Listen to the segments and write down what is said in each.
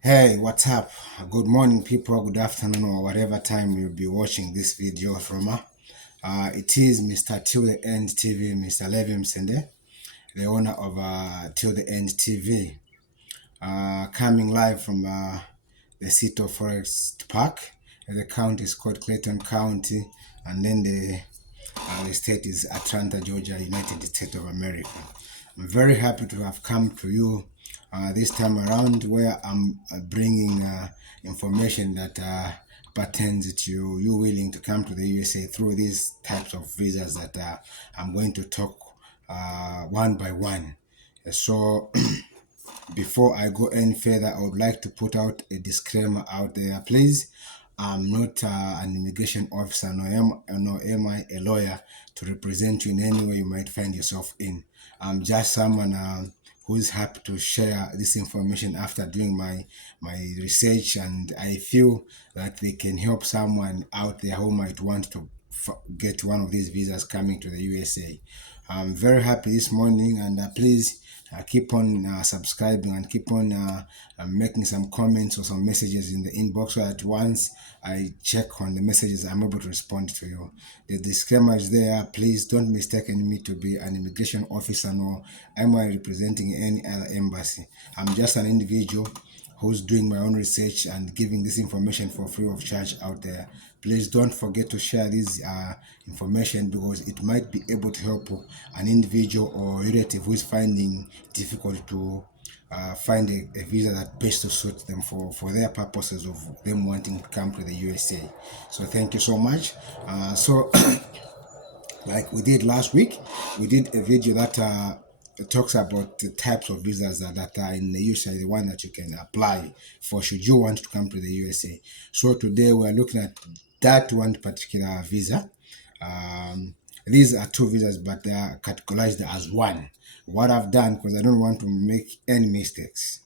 Hey, what's up? Good morning, people. Good afternoon, or whatever time you'll be watching this video from. It is Mr. Till the End TV, Mr. Levi Msende, the owner of Till the End TV, coming live from the seat of Forest Park. The county is called Clayton County, and then the state is Atlanta, Georgia, United States of America. I'm very happy to have come to you this time around, where I'm bringing information that pertains to you willing to come to the USA through these types of visas that I'm going to talk one by one. So before I go any further, I would like to put out a disclaimer out there. Please, I'm not an immigration officer, nor am I a lawyer to represent you in any way you might find yourself in. I'm just someone who is happy to share this information after doing my research, and I feel that they can help someone out there who might want to get one of these visas coming to the USA. I'm very happy this morning, and please keep on subscribing and keep on making some comments or some messages in the inbox, so that once I check on the messages, I'm able to respond to you. The disclaimer is there. Please don't mistake me to be an immigration officer, nor am I representing any other embassy. I'm just an individual who's doing my own research and giving this information for free of charge out there. Please don't forget to share this information, because it might be able to help an individual or relative who is finding difficult to find a visa that best to suit them for their purposes of them wanting to come to the USA. So thank you so much. So like we did last week, we did a video that talks about the types of visas that are in the USA, the one that you can apply for should you want to come to the USA. So today we're looking at that one particular visa. These are two visas, but they are categorized as one. What I've done, because I don't want to make any mistakes,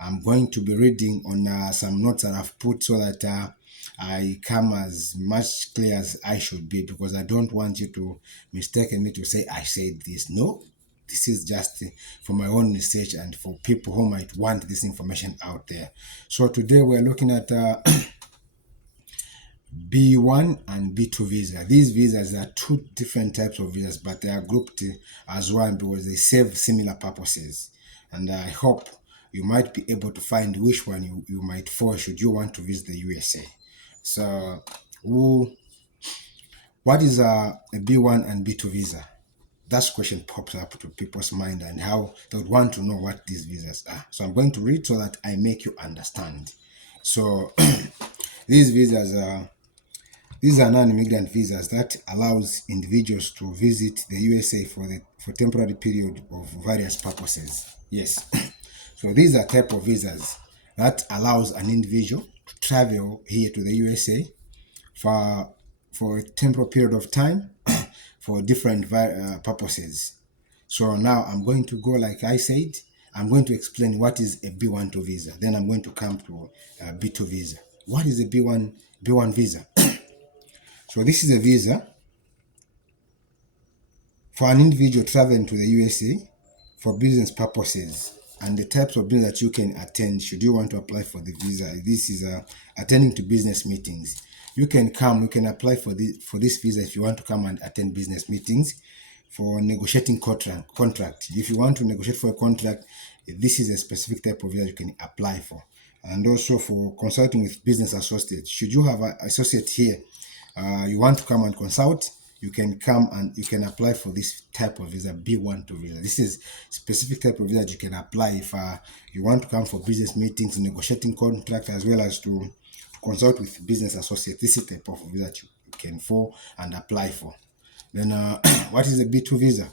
I'm going to be reading on some notes that I've put, so that I come as much clear as I should be, because I don't want you to mistake me to say I said this. No, this is just for my own research and for people who might want this information out there. So today we're looking at B-1 and B-2 visa. These visas are two different types of visas, but they are grouped as one because they serve similar purposes. And I hope you might be able to find which one you might fall should you want to visit the USA. So, what is a B-1 and B-2 visa? That question pops up to people's mind, and how they would want to know what these visas are. So I'm going to read so that I make you understand. So these visas are these are non-immigrant visas that allows individuals to visit the USA for temporary period of various purposes. Yes. So these are type of visas that allows an individual to travel here to the USA for a temporary period of time for different purposes. So now I'm going to go, like I said, I'm going to explain what is a B-1 visa. Then I'm going to come to a B-2 visa. What is a B-1 visa? So this is a visa for an individual traveling to the USA for business purposes, and the types of business that you can attend should you want to apply for the visa. This is attending to business meetings. You can apply for this visa if you want to come and attend business meetings. For negotiating contract, if you want to negotiate for a contract, this is a specific type of visa you can apply for. And also for consulting with business associates, should you have an associate here, you want to come and consult, you can come and you can apply for this type of visa, B-1 visa. This is specific type of visa that you can apply if you want to come for business meetings, negotiating contract, as well as to consult with business associates. This is the type of visa that you can for and apply for. Then what is a B-2 visa?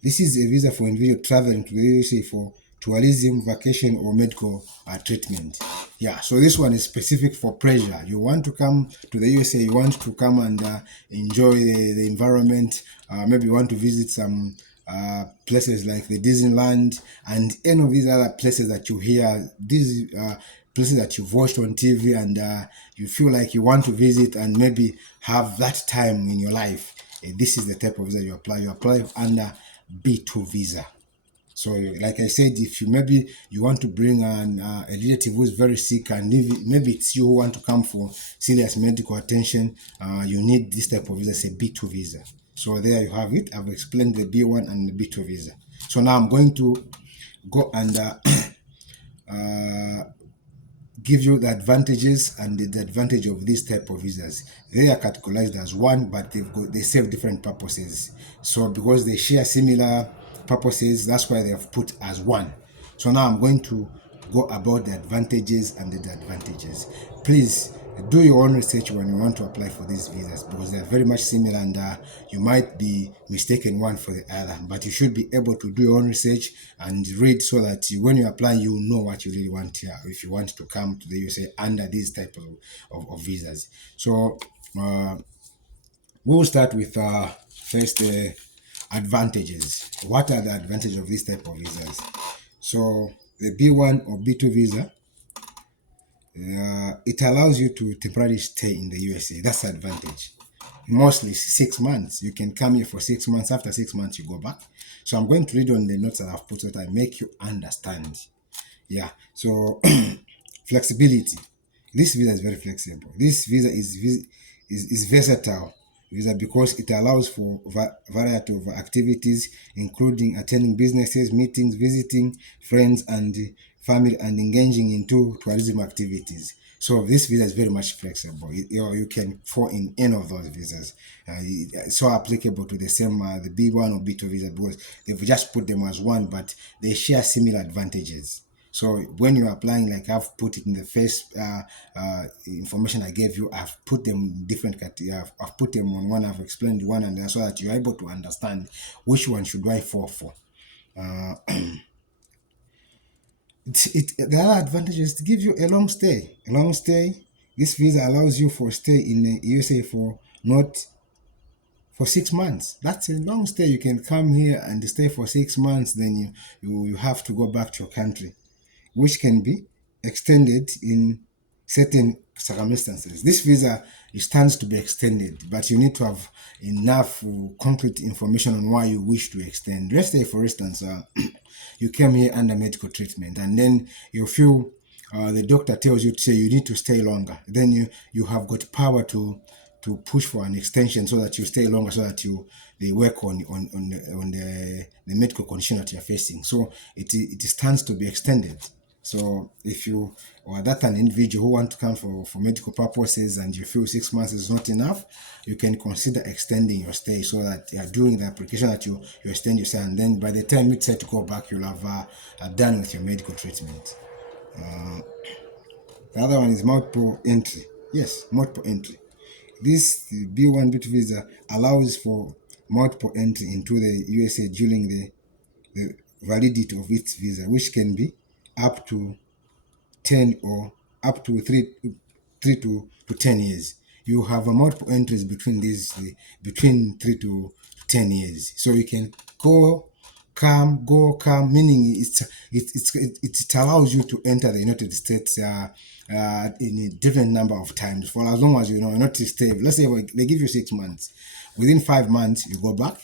This is a visa for individual traveling to the USA for tourism, vacation, or medical treatment. Yeah, so this one is specific for pleasure. You want to come to the USA, you want to come and enjoy the environment. Maybe you want to visit some places like the Disneyland and any of these other places that you hear, these places that you've watched on TV, and you feel like you want to visit and maybe have that time in your life. This is the type of visa you apply. You apply under B-2 visa. So, like I said, if you maybe you want to bring a relative who is very sick, and maybe it's you who want to come for serious medical attention, you need this type of visa, say B2 visa. So there you have it. I've explained the B1 and the B2 visa. So now I'm going to go and give you the advantages and the advantage of this type of visas. They are categorized as one, but they serve different purposes. So because they share similar purposes, that's why they have put as one. So now I'm going to go about the advantages and the disadvantages. Please do your own research when you want to apply for these visas, because they are very much similar, and you might be mistaken one for the other, but you should be able to do your own research and read, so that when you apply, you know what you really want here, if you want to come to the USA under these type of visas. So we'll start with first advantages. What are the advantages of this type of visas? So the B1 or B2 visa, it allows you to temporarily stay in the USA. That's the advantage. Mostly 6 months. You can come here for 6 months. After 6 months, you go back. So I'm going to read on the notes that I've put so that I make you understand. Yeah. So flexibility. This visa is very flexible. This visa is versatile visa because it allows for variety of activities, including attending businesses, meetings, visiting friends and family, and engaging into tourism activities. So this visa is very much flexible. You can fall in any of those visas. It's so applicable to the same the B1 or B2 visa, because they've just put them as one, but they share similar advantages. So when you're applying, like I've put it in the first information I gave you, I've put them in different categories. I've put them on one, I've explained one, and so that you're able to understand which one should I fall for. Uh, the other advantage is to give you a long stay. A long stay. This visa allows you for stay in the USA for not for 6 months. That's a long stay. You can come here and stay for 6 months. Then you have to go back to your country, which can be extended in certain circumstances. This visa it stands to be extended, but you need to have enough concrete information on why you wish to extend. Let's say, for instance, you came here under medical treatment, and then you feel the doctor tells you to say you need to stay longer. Then you have got power to push for an extension so that you stay longer, so that they work on the medical condition that you're facing. So it stands to be extended. So if you or that an individual who want to come for medical purposes, and you feel 6 months is not enough, you can consider extending your stay, so that during the application that you extend your stay, and then by the time you decide to go back, you'll have done with your medical treatment. The other one is multiple entry. Yes, multiple entry. This B1 B2 visa allows for multiple entry into the USA during the validity of its visa, which can be up to 10 or up to 3 to 10 years. You have multiple entries between between 3 to 10 years. So you can go, come, meaning it allows you to enter the United States in a different number of times for as long as you know not to stay. Let's say they give you 6 months. Within 5 months, you go back,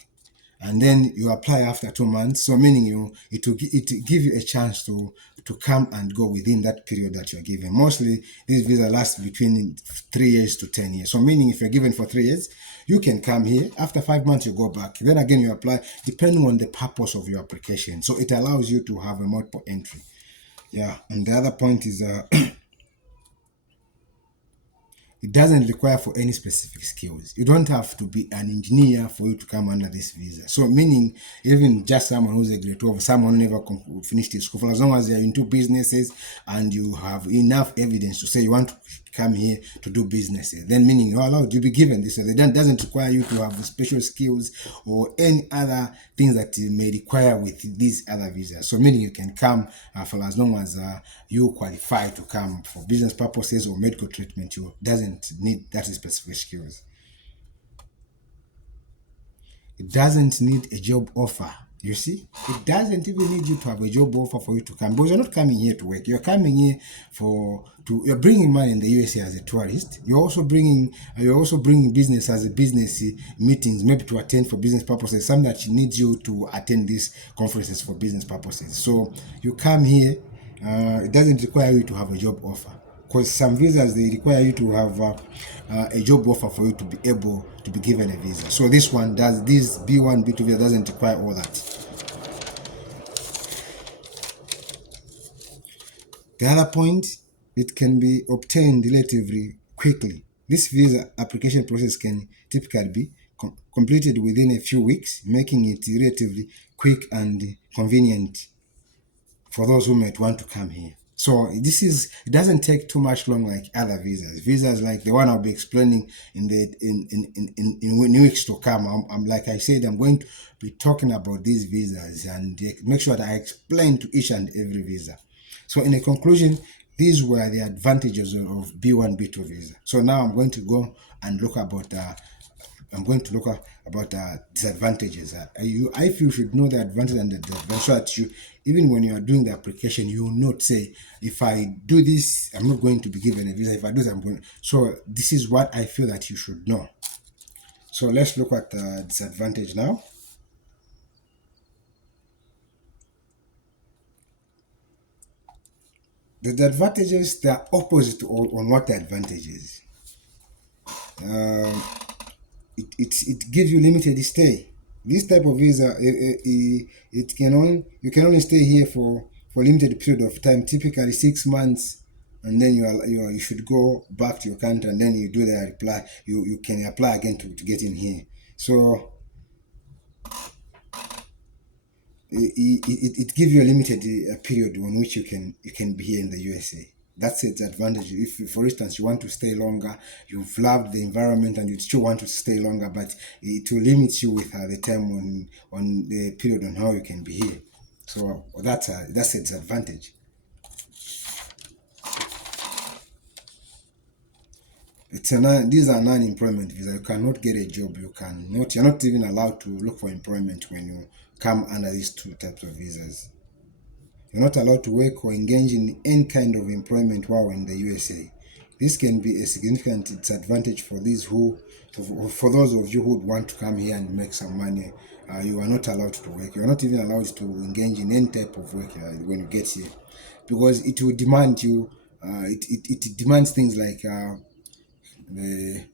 and then you apply after 2 months. So meaning it give you a chance to come and go within that period that you're given. Mostly this visa lasts between 3 years to 10 years. So meaning if you're given for 3 years, you can come here. After 5 months, you go back. Then again you apply, depending on the purpose of your application. So it allows you to have a multiple entry. Yeah. And the other point is it doesn't require for any specific skills. You don't have to be an engineer for you to come under this visa. So meaning even just someone who's a grade 12, someone who never finished his school, for as long as you're into businesses and you have enough evidence to say you want to come here to do businesses, then meaning you're allowed to be given this. So that doesn't require you to have special skills or any other things that you may require with these other visas. So meaning you can come for as long as you qualify to come for business purposes or medical treatment. You doesn't need that specific skills. It doesn't need a job offer You see, it doesn't even need you to have a job offer for you to come, because you're not coming here to work. You're coming here you're bringing money in the USA as a tourist. You're also bringing business as a business meetings, maybe to attend for business purposes. Some that needs you to attend these conferences for business purposes. So you come here. It doesn't require you to have a job offer, because some visas they require you to have a job offer for you to be able to be given a visa. So this B-1 B-2 visa doesn't require all that. The other point, it can be obtained relatively quickly. This visa application process can typically be completed within a few weeks, making it relatively quick and convenient for those who might want to come here. So it doesn't take too much long like other visas. Visas like the one I'll be explaining in weeks to come. I'm like I said, I'm going to be talking about these visas and make sure that I explain to each and every visa. So in a conclusion, these were the advantages of B-1, B-2 visa. So now I'm going to go and look about disadvantages. I feel you should know the advantage and the disadvantage, so that even when you are doing the application, you will not say, if I do this, I'm not going to be given a visa. If I do this, I'm going. So this is what I feel that you should know. So let's look at the disadvantage now. The advantages, they are opposite on what the advantage is. Um, it gives you limited stay. This type of visa, it can only you can only stay here for limited period of time, typically 6 months, and then you should go back to your country, and then you do the apply. You can apply again to get in here. So it gives you a limited period on which you can be here in the USA. That's its advantage. If, for instance, you want to stay longer, you've loved the environment and you still want to stay longer, but it will limit you with the time on the period on how you can be here. So that's its advantage. These are non-employment visa. You cannot get a job. You're not even allowed to look for employment when you come under these two types of visas. You're not allowed to work or engage in any kind of employment while in the USA. This can be a significant disadvantage for those of you who would want to come here and make some money. You are not allowed to work. You are not even allowed to engage in any type of work when you get here, because it will demand you. It demands things like the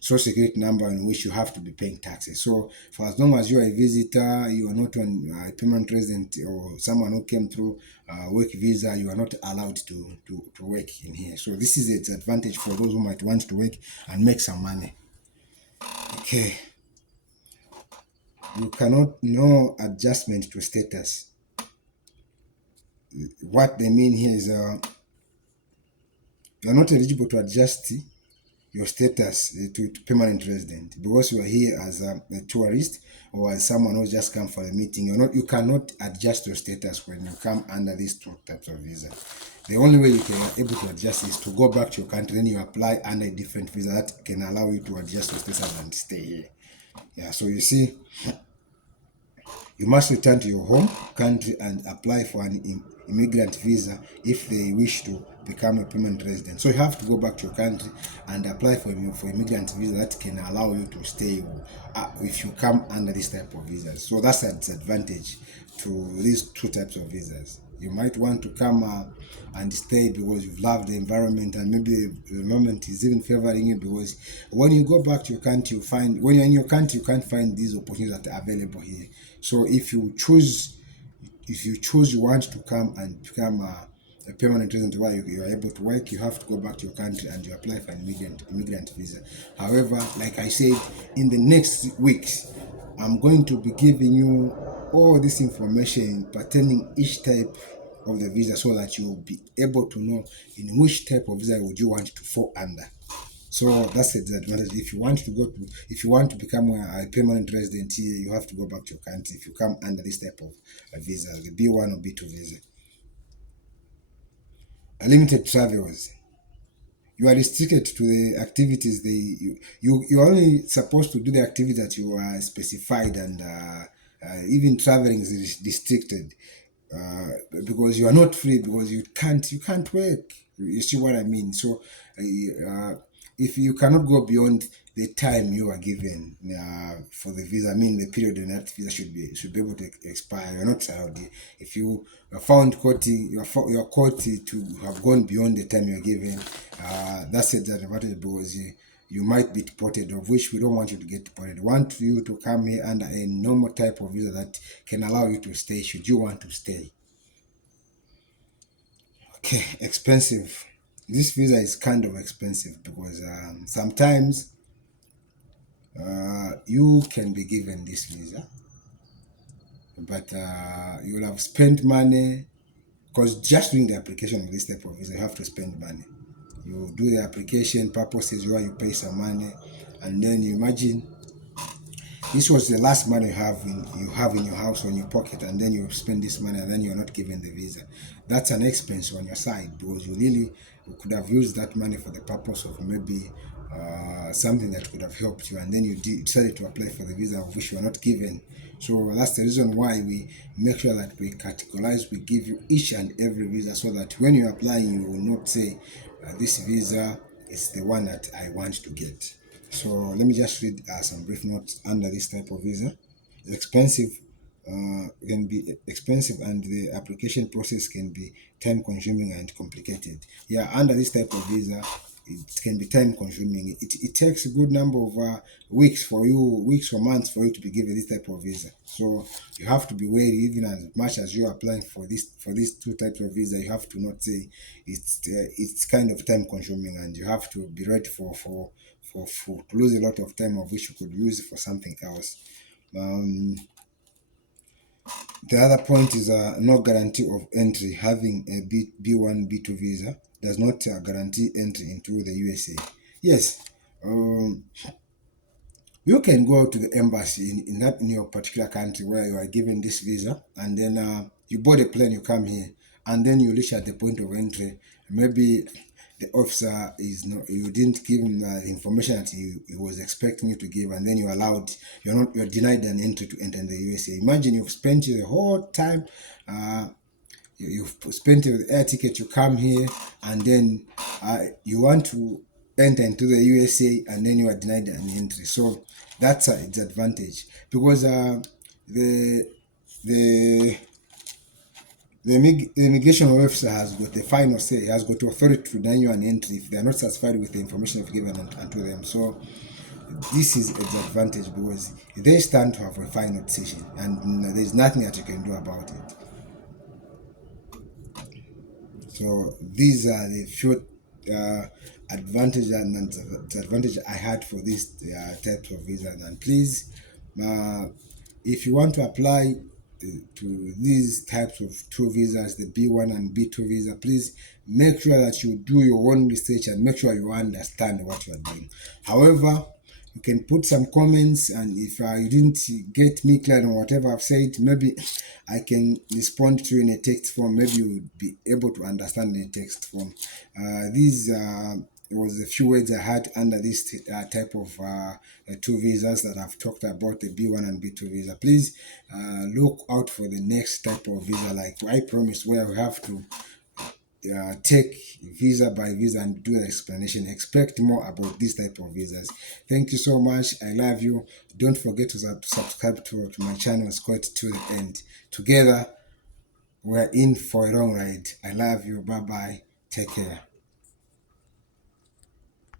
social security number in which you have to be paying taxes. So for as long as you are a visitor, you are not a permanent resident or someone who came through work visa, you are not allowed to work in here. So this is its advantage for those who might want to work and make some money. Okay, you cannot no adjustment to status. What they mean here is you are not eligible to adjust your status to permanent resident, because you are here as a tourist or as someone who's just come for a meeting. You cannot adjust your status when you come under these two types of visa. The only way you can able to adjust is to go back to your country, then you apply under a different visa that can allow you to adjust your status and stay here. Yeah, so you see, you must return to your home country and apply for an immigrant visa if they wish to become a permanent resident. So you have to go back to your country and apply for immigrant visa that can allow you to stay if you come under this type of visas. So that's a disadvantage to these two types of visas. You might want to come and stay because you've loved the environment, and maybe the environment is even favoring you, because when you go back to your country, when you're in your country, you can't find these opportunities that are available here. So if you choose you want to come and become a permanent resident where you are able to work, you have to go back to your country and you apply for an immigrant visa. However, like I said, in the next weeks, I'm going to be giving you all this information pertaining each type of the visa, so that you'll be able to know in which type of visa would you want to fall under. So that's the disadvantage. If you want to become a permanent resident here, you have to go back to your country if you come under this type of visa, the B-1 or B-2 visa. Limited travels. You are restricted to the activities you're only supposed to do the activities that you are specified and Even traveling is restricted, uh, because you are not free, because you can't work. You see what I mean? So if you cannot go beyond the time you are given for the visa, I mean the period in that visa should be able to expire. You're not Saudi. If you are found caught, you're caught to have gone beyond the time you're given. That's a disadvantage, because you might be deported, of which we don't want you to get deported. We want you to come here under a normal type of visa that can allow you to stay should you want to stay. Okay, expensive. This visa is kind of expensive, because sometimes you can be given this visa, but you'll have spent money, because just doing the application of this type of visa, you have to spend money. You do the application, purposes where you pay some money, and then you imagine this was the last money you have in your house or in your pocket, and then you spend this money, and then you're not given the visa. That's an expense on your side, because you could have used that money for the purpose of maybe something that could have helped you, and then you decided to apply for the visa of which you are not given. So that's the reason why we make sure that we categorize, we give you each and every visa, so that when you're applying, you will not say this visa is the one that I want to get. So let me just read some brief notes under this type of visa. It's expensive, can be expensive, and the application process can be time consuming and complicated. Yeah, under this type of visa, it can be time consuming. It takes a good number of weeks or months for you to be given this type of visa. So you have to be wary, even as much as you're applying for these two types of visa. You have to not say it's kind of time consuming, and you have to be ready for to lose a lot of time, of which you could use for something else. Um, the other point is no guarantee of entry. Having a B1 B2 visa does not guarantee entry into the USA. Yes, um, you can go to the embassy in your particular country where you are given this visa, and then you board a plane, you come here, and then you reach at the point of entry. Maybe the officer is not, you didn't give him the information that he was expecting you to give, and then you're denied an entry to enter the USA. Imagine you've spent the whole time, uh, you've spent the air ticket, you come here, and then you want to enter into the USA, and then you are denied an entry. So that's a disadvantage, because the the the immigration officer has got the final say, has got authority to deny you an entry if they are not satisfied with the information you've given unto them. So this is a disadvantage, because they stand to have a final decision, and there's nothing that you can do about it. So these are the few advantage and disadvantage I had for this types of visa. And please, uh, if you want to apply to these types of two visas, the B1 and B2 visa, please make sure that you do your own research and make sure you understand what you are doing. However, you can put some comments, and if you didn't get me clear on whatever I've said, maybe I can respond to you in a text form. Maybe you would be able to understand in a text form. These was a few words I had under this type of two visas that I've talked about, the B1 and B2 visa. Please look out for the next type of visa, like I promised, where we have to take visa by visa and do the explanation. Expect more about this type of visas. Thank you so much. I love you. Don't forget to subscribe to my channel, Scott, to the end. Together, we're in for a long ride. I love you. Bye bye. Take care.